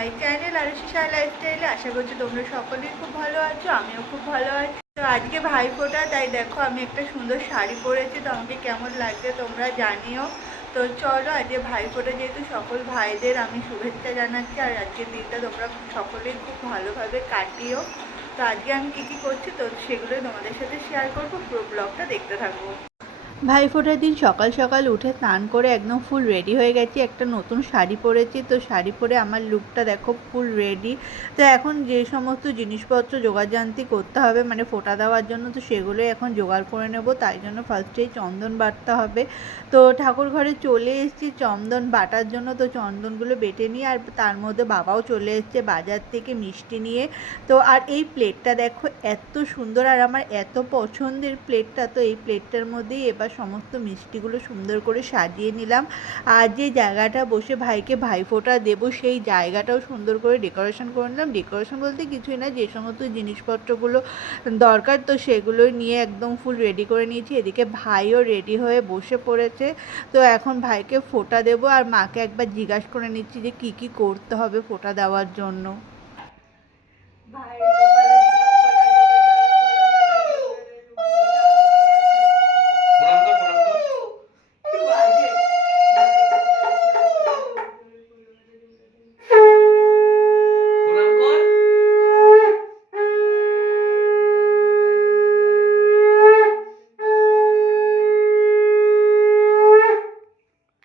My channel Arushi Saha লাইফস্টাইলে। আশা করছি তোমরা সকলেই খুব ভালো আছো, আমিও খুব ভালো আছি। তো আজকে ভাইফোঁটা, তাই দেখো আমি একটা সুন্দর শাড়ি পরেছি, তো আমাকে কেমন লাগছে তোমরা জানিও। তো চলো আজকে ভাইফোঁটা, যেহেতু সকল ভাইদের আমি শুভেচ্ছা জানাচ্ছি, আর আজকের দিনটা তোমরা সকলেই খুব ভালোভাবে কাটিও। তো আজকে আমি কী কী করছি তো সেগুলোই তোমাদের সাথে শেয়ার করবো, পুরো ব্লগটা দেখতে থাকবো। ভাইফোঁটার দিন সকাল সকাল উঠে স্নান করে একদম ফুল রেডি হয়ে গেছি, একটা নতুন শাড়ি পরেছি। তো শাড়ি পরে আমার লুকটা দেখো ফুল রেডি। তো এখন যে সমস্ত জিনিসপত্র জোগাড়যন্ত্রী করতে হবে মানে ফোঁটা দেওয়ার জন্য, তো সেগুলোই এখন জোগাড় করে নেব। তাই জন্য ফার্স্টেই চন্দন বাটতে হবে। তো ঠাকুর ঘরে চলে এসেছি চন্দন বাটার জন্য। তো চন্দনগুলো বেটে নিয়ে, আর তার মধ্যে বাবাও চলে এসছে বাজার থেকে মিষ্টি নিয়ে। তো আর এই প্লেটটা দেখো এত সুন্দর, আর আমার এত পছন্দের প্লেটটা। তো এই প্লেটটার মধ্যেই এবার সমস্ত মিষ্টিগুলো সুন্দর করে সাজিয়ে নিলাম। আর যে জায়গাটা বসে ভাইকে ভাইফোঁটা দেবো সেই জায়গাটাও সুন্দর করে ডেকোরেশন করে নিলাম। ডেকোরেশন বলতে কিছুই না, যে সমস্ত জিনিসপত্রগুলো দরকার তো সেগুলোই নিয়ে একদম ফুল রেডি করে নিয়েছি। এদিকে ভাইও রেডি হয়ে বসে পড়েছে। তো এখন ভাইকে ফোঁটা দেবো, আর মাকে একবার জিজ্ঞাসা করে নিচ্ছি যে কী কী করতে হবে ফোঁটা দেওয়ার জন্য।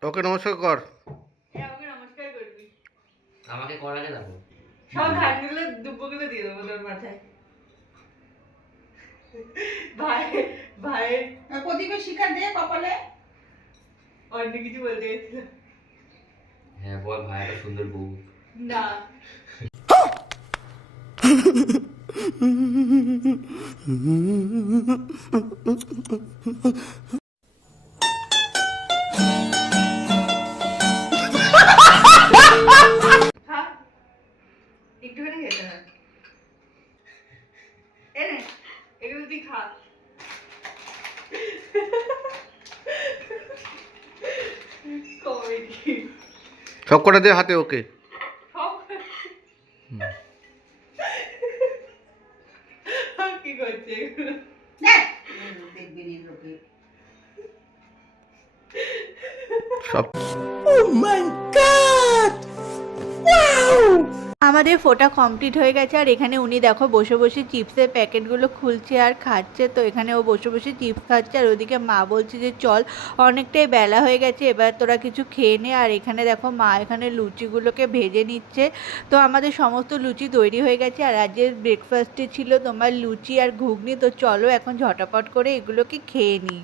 ওকে নমস্কার কর। আমাকে নমস্কার করবি। আমাকে কর আগে দেখো। সব ধানগুলো দুব্বগুলো দিয়ে দেবো তোর মাথায়। ভাই ভাইয়ের প্রদীপের শিখা দে কপালে। অন্য কিছু বলতে গেছিল। হ্যাঁ বল, ভাই একটা সুন্দর বউ। না হ্যাঁ একটুখানি খেতে হয়। এনে এগুলো তুই খা। কমেডি সব কটা দে হাতে ওকে। কি করছে এগুলো? দেখবি নি লোকে। সব আমাদের ফোঁটা কমপ্লিট হয়ে গেছে, আর এখানে উনি দেখো বসে বসে চিপসের প্যাকেটগুলো খুলছে আর খাচ্ছে। তো এখানে ও বসে বসে চিপস খাচ্ছে, আর ওদিকে মা বলছে যে চল অনেকটাই বেলা হয়ে গেছে, এবার তোরা কিছু খেয়ে নে। আর এখানে দেখো মা এখানে লুচিগুলোকে ভেজে নিচ্ছে। তো আমাদের সমস্ত লুচি তৈরি হয়ে গেছে, আর আজকের ব্রেকফাস্টে ছিল তোমার লুচি আর ঘুগনি। তো চলো এখন ঝটাপট করে এগুলোকে খেয়ে নিই।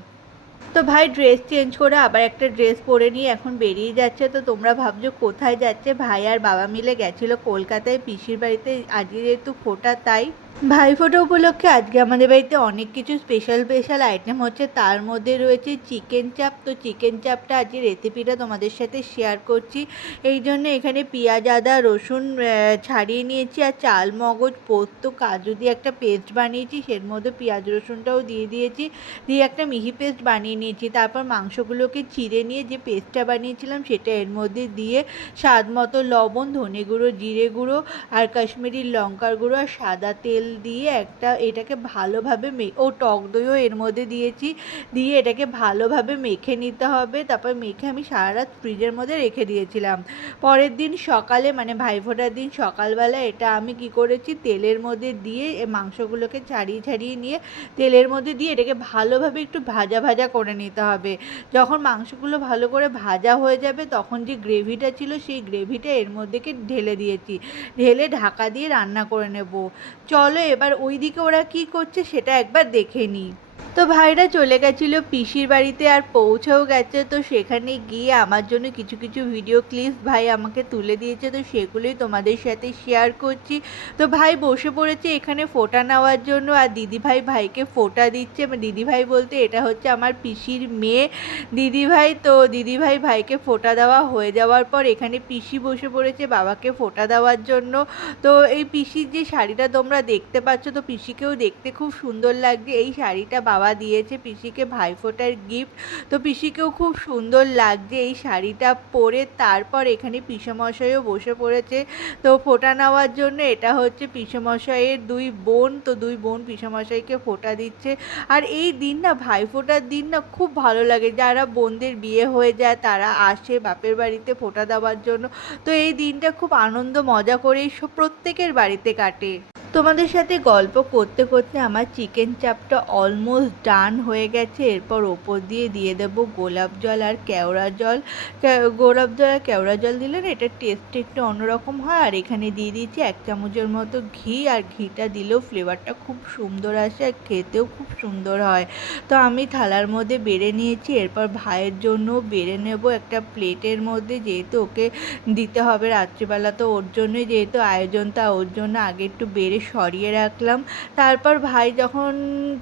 তো ভাই ড্রেস চেঞ্জ করে আবার একটা ড্রেস পরে নিয়ে এখন বেরিয়ে যাচ্ছে। তো তোমরা ভাবছো কোথায় যাচ্ছে? ভাই আর বাবা মিলে গেছিলো কলকাতায় পিসির বাড়িতে, আজকে যেহেতু ফোঁটা তাই। ভাইফোঁটা উপলক্ষে আজকে আমাদের বাড়িতে অনেক কিছু স্পেশাল আইটেম হচ্ছে, তার মধ্যে রয়েছে চিকেন চাপ। তো চিকেন চাপটা আজকে রেসিপিটা তোমাদের সাথে শেয়ার করছি। এই জন্য এখানে পেঁয়াজ আদা রসুন ছাড়িয়ে নিয়েছি, আর চাল মগজ পোস্ত কাজু দিয়ে একটা পেস্ট বানিয়েছি, সের মধ্যে পেঁয়াজ রসুনটাও দিয়ে দিয়েছি, দিয়ে একটা মিহি পেস্ট বানিয়ে নিয়েছি। তারপর মাংসগুলোকে চিড়ে নিয়ে যে পেস্টটা বানিয়েছিলাম সেটা এর মধ্যে দিয়ে স্বাদ মতো লবণ, ধনে গুঁড়ো, জিরে গুঁড়ো আর কাশ্মীরি লঙ্কার গুঁড়ো আর সাদা তেল দিয়ে এটাকে ভালোভাবে টক দইও এর মধ্যে দিয়েছি, দিয়ে এটাকে ভালোভাবে মেখে নিতে হবে। তারপর মেখে আমি সারা রাত ফ্রিজের মধ্যে রেখে দিয়েছিলাম। পরের দিন সকালে মানে ভাইফোঁটার দিন সকালবেলা এটা আমি কি করেছি, তেলের মধ্যে দিয়ে মাংসগুলোকে ছাড়িয়ে নিয়ে তেলের মধ্যে দিয়ে এটাকে ভালোভাবে একটু ভাজা করে নিতে হবে। যখন মাংসগুলো ভালো করে ভাজা হয়ে যাবে তখন যে গ্রেভিটা ছিল সেই গ্রেভিটা এর মধ্যেকে ঢেলে দিয়েছি, ঢেলে ঢাকা দিয়ে রান্না করে নেব। চলো এবার ওইদিকে ওরা কি করছে সেটা একবার দেখে নিই। তো ভাইরা চলে গেছিলো পিসির বাড়িতে, আর পৌঁছেও গেছে। তো সেখানে গিয়ে আমার জন্য কিছু ভিডিও ক্লিপস ভাই আমাকে তুলে দিয়েছে, তো সেগুলোই তোমাদের সাথে শেয়ার করছি। তো ভাই বসে পড়েছে এখানে ফোঁটা নেওয়ার জন্য, আর দিদিভাই ভাইকে ফোঁটা দিচ্ছে। দিদিভাই বলতে এটা হচ্ছে আমার পিসির মেয়ে দিদিভাই। তো দিদিভাই ভাইকে ফোঁটা দেওয়া হয়ে যাওয়ার পর এখানে পিসি বসে পড়েছে বাবাকে ফোঁটা দেওয়ার জন্য। তো এই পিসির যে শাড়িটা তোমরা দেখতে পাচ্ছ, তো পিসিকেও দেখতে খুব সুন্দর লাগছে। এই শাড়িটা বাবা বাবা দিয়েছে পিসিকে ভাইফোঁটার গিফট। তো পিসিকেও খুব সুন্দর লাগছে এই শাড়িটা পরে। তারপর এখানে পিসেমশাইও বসে পড়েছে তো ফোঁটা নেওয়ার জন্য। এটা হচ্ছে পিসেমশাইয়ের দুই বোন, তো দুই বোন পিসেমশাইকে ফোঁটা দিচ্ছে। আর এই দিন না, ভাইফোঁটার দিন না, খুব ভালো লাগে। যারা বোনদের বিয়ে হয়ে যায় তারা আসে বাপের বাড়িতে ফোঁটা দেওয়ার জন্য। তো এই দিনটা খুব আনন্দ মজা করেই প্রত্যেকের বাড়িতে কাটে। তোমাদের সাথে গল্প করতে করতে আমার চিকেন চাপটা অলমোস্ট ডান হয়ে গেছে। এরপর ওপর দিয়ে দিয়ে দেবো গোলাপ জল আর কেওড়া জল। গোলাপ জল আর কেওড়া জল দিলে না এটার টেস্ট একটু অন্যরকম হয়। আর এখানে দিয়ে দিয়েছি 1 চামচের মতো ঘি, আর ঘিটা দিলেও ফ্লেভারটা খুব সুন্দর আসে আর খেতেও খুব সুন্দর হয়। তো আমি থালার মধ্যে বেড়ে নিয়েছি। এরপর ভাইয়ের জন্য বেড়ে নেব একটা প্লেটের মধ্যে, যেহেতু ওকে দিতে হবে রাত্রিবেলা, তো ওর জন্যই যেহেতু আয়োজনটা, ওর জন্য আগে একটু বেড়ে সরিয়ে রাখলাম। তারপর ভাই যখন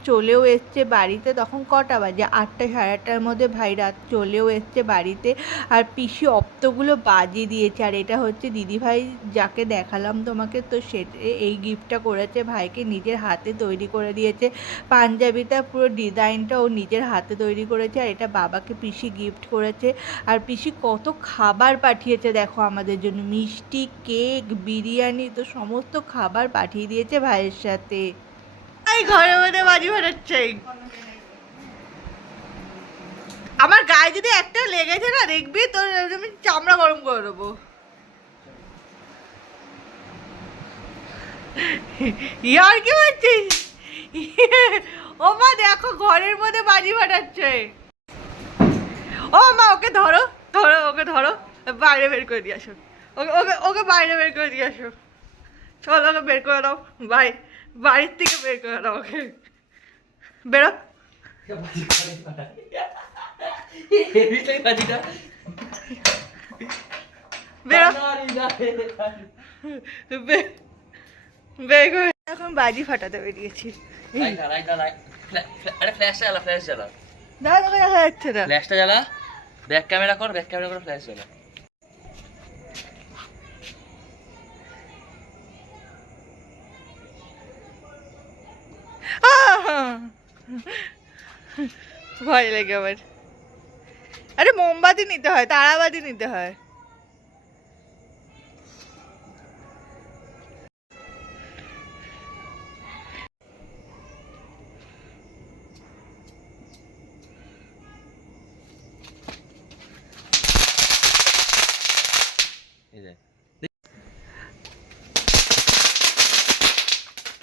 চলেও এসছে বাড়িতে, তখন কটা বাজে, 8টা সাড়ে 8টার মধ্যে ভাই রাত চলেও এসছে বাড়িতে। আর পিসি অপ্তগুলো বাজিয়ে দিয়েছে। আর এটা হচ্ছে দিদিভাই যাকে দেখালাম তোমাকে, তো সে এই গিফটটা করেছে ভাইকে, নিজের হাতে তৈরি করে দিয়েছে। পাঞ্জাবিটা পুরো ডিজাইনটা ও নিজের হাতে তৈরি করেছে। আর এটা বাবাকে পিসি গিফট করেছে। আর পিসি কত খাবার পাঠিয়েছে দেখো আমাদের জন্য, মিষ্টি, কেক, বিরিয়ানি, তো সমস্ত খাবার পাঠিয়ে দিয়েছে ভাইয়ের সাথে। এই ঘরের মধ্যে বাজি ফাটাচ্ছে। আমার গায়ে যদি একটা লেগেছে না, দেখবি তোর আমি চামড়া গরম করে দেবো। ইয়ার কি বলছিস? ও মা দেখো ঘরের মধ্যে বাজি ফাটাচ্ছে। ও মা ওকে ধরো, ধরো ওকে ধরো, বাইরে বের করে দিয়ে আসো। ওকে ওকে ওকে বাইরে বের করে দিয়ে আসো। চলো ওকে বের করে দাও, বাড়ির থেকে বের করে দাও ওকে। বেরো। বেরো। বের করে এখন বাজি ফাটাতে বেরিয়েছি। আরে ফ্ল্যাশটা জ্বালা, ফ্ল্যাশ জ্বালা, দাদা তোকে দেখা যাচ্ছে না। ফ্ল্যাশটা জ্বালা, ব্যাক ক্যামেরা কর, ব্যাক ক্যামেরা করে ফ্ল্যাশ জ্বালা। ভয় লাগে আবার। আরে মোমবাতি নিতে হয়, তারাবাতি নিতে হয়।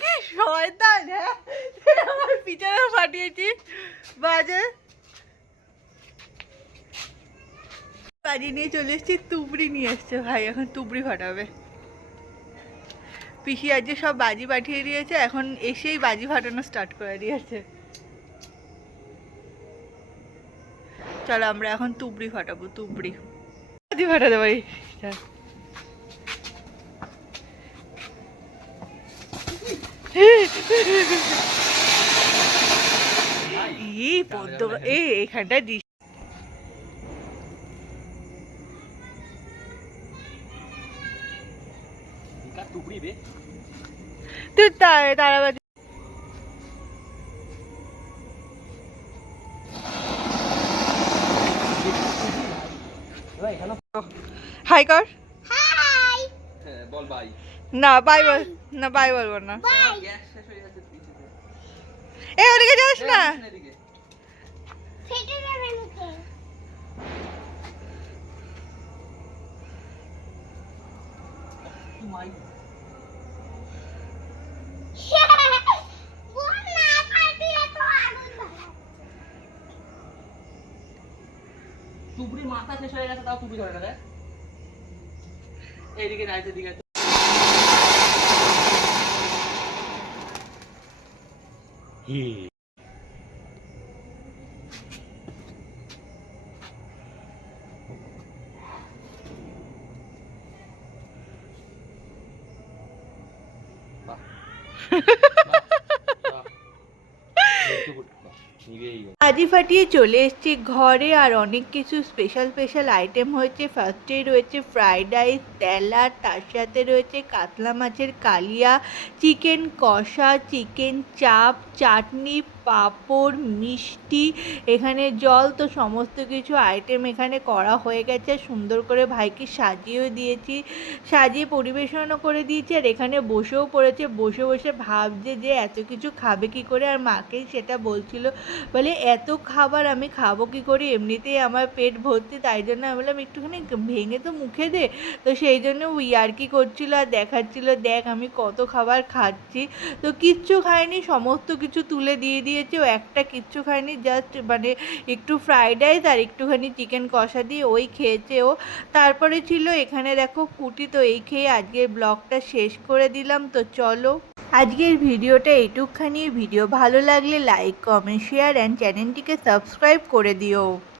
কি শয়তান, হ্যাঁ আমার পিছনে ফাটিয়েছি বাজে বাজি নিয়ে চলে এসেছি। তুবড়ি নিয়ে এসছে ভাই, এখন তুবড়ি ফাটাবে। পিসি আজকে সব বাজি পাঠিয়ে দিয়েছে, এখন এসেই বাজি ফাটানো স্টার্ট করে দিয়েছে। চলো আমরা এখন তুবড়ি ফাটাবো, তুবড়ি বাজি ফাটাতে পারি। এই পদ্ম এখানটা দিস। তুই তারাবাজি হাই কর। বল ভাই। না বাই বল, না বাই বলবো না। এই ওদিকে যাস না। টুকরি মাথা শেষ হয়ে গেছে, তাও টুকরি ধরে না রে। এইদিকে রাইতের দিকে বাজি ফাটিয়ে চলে এসেছি ঘরে, আর অনেক কিছু স্পেশাল আইটেম হয়েছে। ফার্স্টেই রয়েছে ফ্রাইড রাইস, স্যালাড, তার সাথে রয়েছে কাতলা মাছের কালিয়া, চিকেন কষা, চিকেন চাপ, চাটনি, পাঁপড়, মিষ্টি, এখানে জল। তো সমস্ত কিছু আইটেম এখানে করা হয়ে গেছে। সুন্দর করে ভাইকে সাজিয়েও দিয়েছি, সাজিয়ে পরিবেশনও করে দিয়েছি। আর এখানে বসেও পড়েছে, বসে বসে ভাবছে যে এত কিছু খাবে কি করে। আর মাকেই সেটা বলছিল, বলে এত খাবার আমি খাবো কি করে, এমনিতেই আমার পেট ভর্তি, তাই জন্য আমি বললাম একটুখানি ভেঙে তো মুখে দে। তো সেই জন্য ও ইয়ার্কি করছিল আর দেখাচ্ছিল, দেখ আমি কত খাবার খাচ্ছি। তো কিচ্ছু খায়নি, সমস্ত কিছু তুলে দিয়ে দিয়েছে। ও একটা কিচ্ছু খায়নি, জাস্ট মানে একটু ফ্রাইড রাইস আর একটুখানি চিকেন কষা দিয়ে ওই খেয়েছে ও। তারপরে ছিল এখানে দেখো ফুটি। তো এই খেয়ে আজকের ব্লগটা শেষ করে দিলাম। তো চলো আজকের ভিডিওটা এইটুকখানি। ভিডিও ভালো লাগলে লাইক, কমেন্ট, শেয়ার অ্যান্ড চ্যানেলটিকে সাবস্ক্রাইব করে দিও।